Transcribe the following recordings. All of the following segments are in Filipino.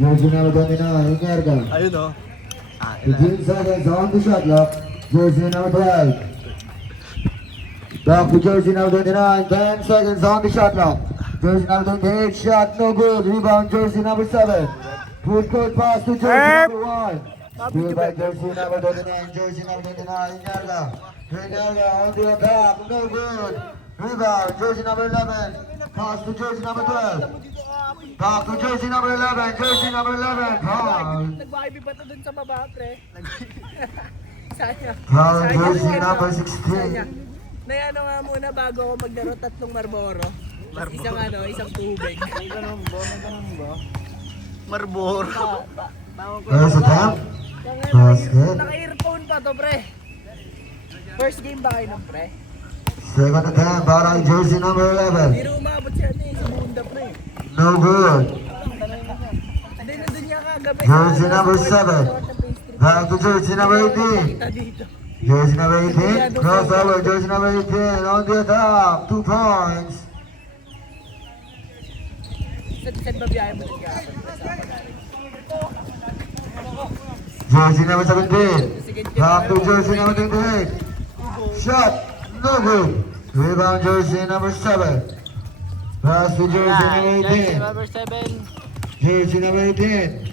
Jersey number 29, Inerga. Ayun o. 15 seconds on the shot clock. Jersey number 12. Back to jersey number 29, 10 seconds on the shot clock. Jersey number 28, shot no good. Rebound jersey number 7. Full court pass to jersey number 1. Steal by jersey number 29, jersey number 29, Inerga. Inerga on the attack, no good. Rebound jersey number 11. Pass to jersey number 12. Back to jersey number 11, jersey number 11. Foul. Nag-vibe pa to dun sa baba, pre. Sayang. Foul Sayang jersey yung number ano, 16. sayang. Ano nga muna bago ako maglaro, tatlong Marlboro. Isang isang tubig. May ganun ba? Marbor. There's a tap. Basket. Naka-earphone pa to, pre. First game ba kayo nun, pre? Second attempt para kay jersey number 11. Hindi rin umabot siya sa bunda, pre. No good. Hindi na dun niya kagabi. Jersey number 7. Back to jersey number 18. Kita dito. Jersey number 18. Crossover, jersey number 18. On the attack. 2 points. Saan ba biyahe mo nagkakapag? Jersey number 17. Back to jersey number 28. Shot. No good. Rebound jersey number 7. Pass to jersey number 18. Number 7. Jersey number 18.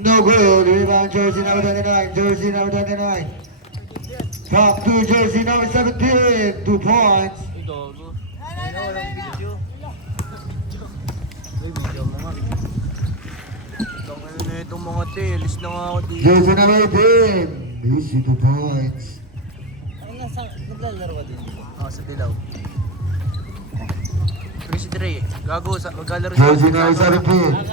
No good. Rebound jersey number 29. Jersey number 29. Top to jersey number 17. 2 points. Ay, dogo. Walang video. May video mo nga. Tangin na itong mga telis na nga ako dito. Jersey number 18. Easy 2 points. Naglalaro ka din? Oo, sa Dilaw. Pero si Dre, gago, maglalaro siya. Jersey number 17.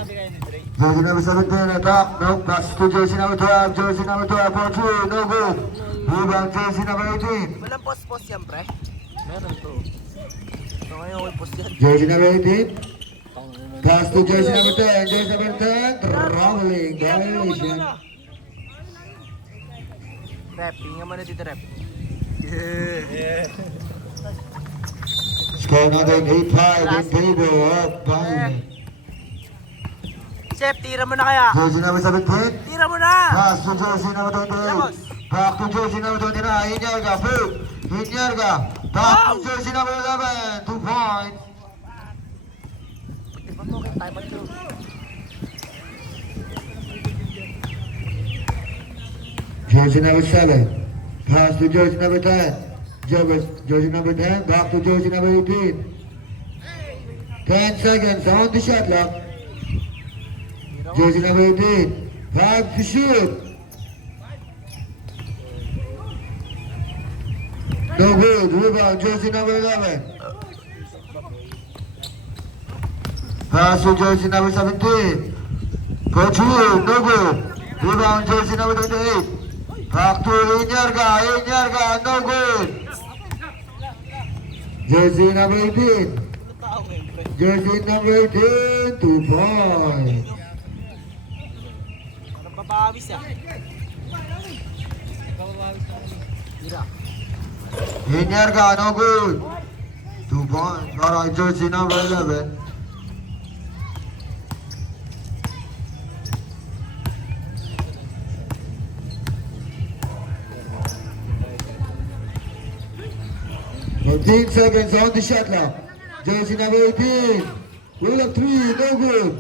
Jersey number 17. Attack. No. Pass to jersey number 12. Jersey number 12 for 2. No good. Rebound jersey number 18. Walang post-post yan, pre? Meron to. So ngayon, may post yan. Jersey number 18. Pass to jersey number 10. Jersey number 10. Traveling. Violation. Rep, hinga mo na dito, Rep. Yeah. Score another 8-5 in favor of Bayern. Chef, tira mo na kaya. Jersey number 17. Tira mo na! Pass to jersey number 28. Back to jersey number 29. Inyarga. Boom. Inyarga. Back to jersey number 11. 2 points. Di ba mo kayo tayo mag-draw? Jersey number 7. Pass to jersey number 10. Jersey number 10. Back to jersey number 18. 10 seconds on the shot clock. Jersey number 18. 5 to shoot. No good. Rebound. Jersey number 11. Pass to jersey number 17. For 2. No good. Rebound. Jersey number 28. Back to Inyarga. Inyarga. No good. Jersey number 18. Jersey number 18. 2 points. Parang babawis ah. Babawis na kami. Tira. Inyarga. No good. 2 points. Para kay jersey number 11. Fifteen seconds on the shot clock. Jersey number 18. Roll up 3, no good.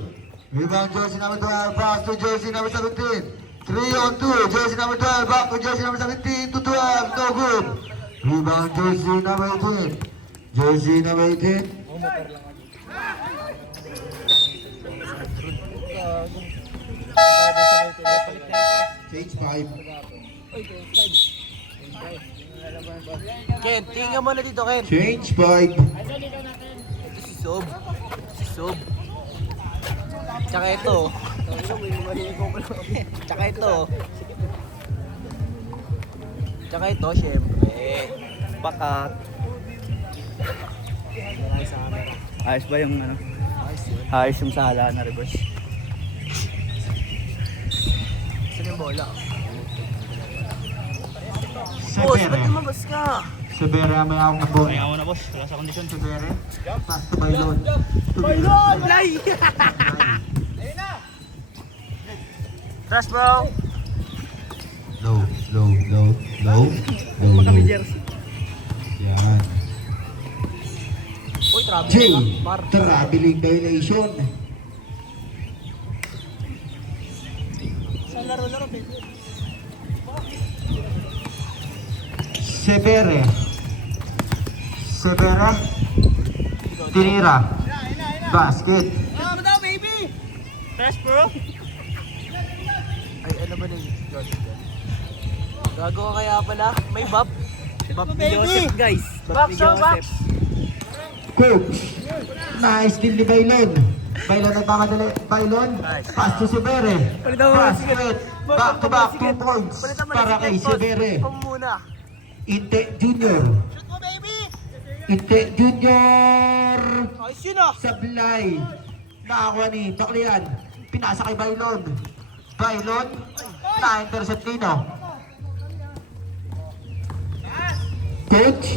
Rebound jersey number 12, pass to jersey number 17. 3 on 2, jersey number 12, back to jersey number 17 to 12, no good. Rebound jersey number 18. Jersey number 18. Change 5. Ken, tingnan mo na dito, Ken. Change 5. Ito si Sob. Si Sob. Tsaka ito. Tsaka ito. Tsaka ito, syempre. Pakat. Ayos ba yung ano? Ayos yun. Ayos yung sala na reverse. Saan yung bola? Boss, ba't lumabas ka? Severe may ako ng bola. Ayaw na boss, wala sa kondisyon. Severe. Pass to Bailon. Bailon! Lay! Trash bro! Low, low, low, low, low, Kami low. jersey. Yan. Uy, travel J. na. Mar. Traveling violation. Sa laro-laro, baby. Severe. Severe. Tinira. Basket. Ano daw, baby? Trash bro! Ay, ano ba na yun? Gago ka kaya pala? May bop? Bop ni baby! Joseph guys. Bop ni Joseph. Coach. Nice steal ni Bailon. Bailon nagmamadali. Bailon. Pass to Severe. Palitan mo na si Basket. Back to back 2 points. Palitan mo na Para si kay Ken Boss. Severe. Ipang muna. Inte Junior. Shoot mo, baby! Inte Junior. Ayos yun ah! Sablay. Nakakuha ni Baklian. Pinasa kay Bailon. Bailon. Na-intercept Nino. Coach.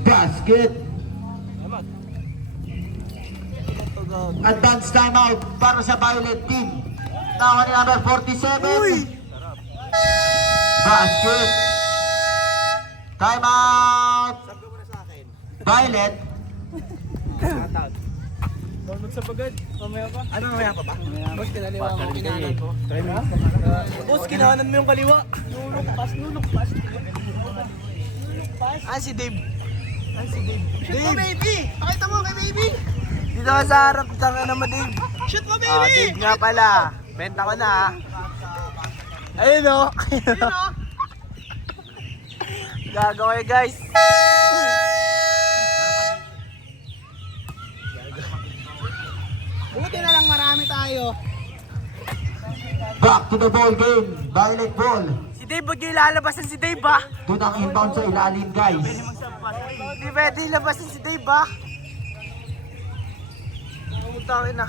Basket. Advance timeout para sa Violet team. Nakakuha ni number 47. Basket. Timeout. Violet. Download sa pagod. Mamaya pa. Ano mamaya pa ba? Boss, kinaliwa mo kinanan ko. Boss, kinanan mo yung kaliwa. Nulok pas. Ah, si Dave. Shoot mo, baby! Pakita mo kay baby! Dito ka sa harap. Tanga naman Dave. Shoot mo, Ah, baby! Dave nga pala. Benta ko na ah. Ayun o. Yun ah! Gagawin guys. Buti na lang marami tayo. Back to the ball game. Violet ball. Si Dave, huwag niyo ilalabasan si Dave ah. Doon ang inbound sa ilalim, guys. Hindi pwede ilabasan si Dave ah. Pumutangin na.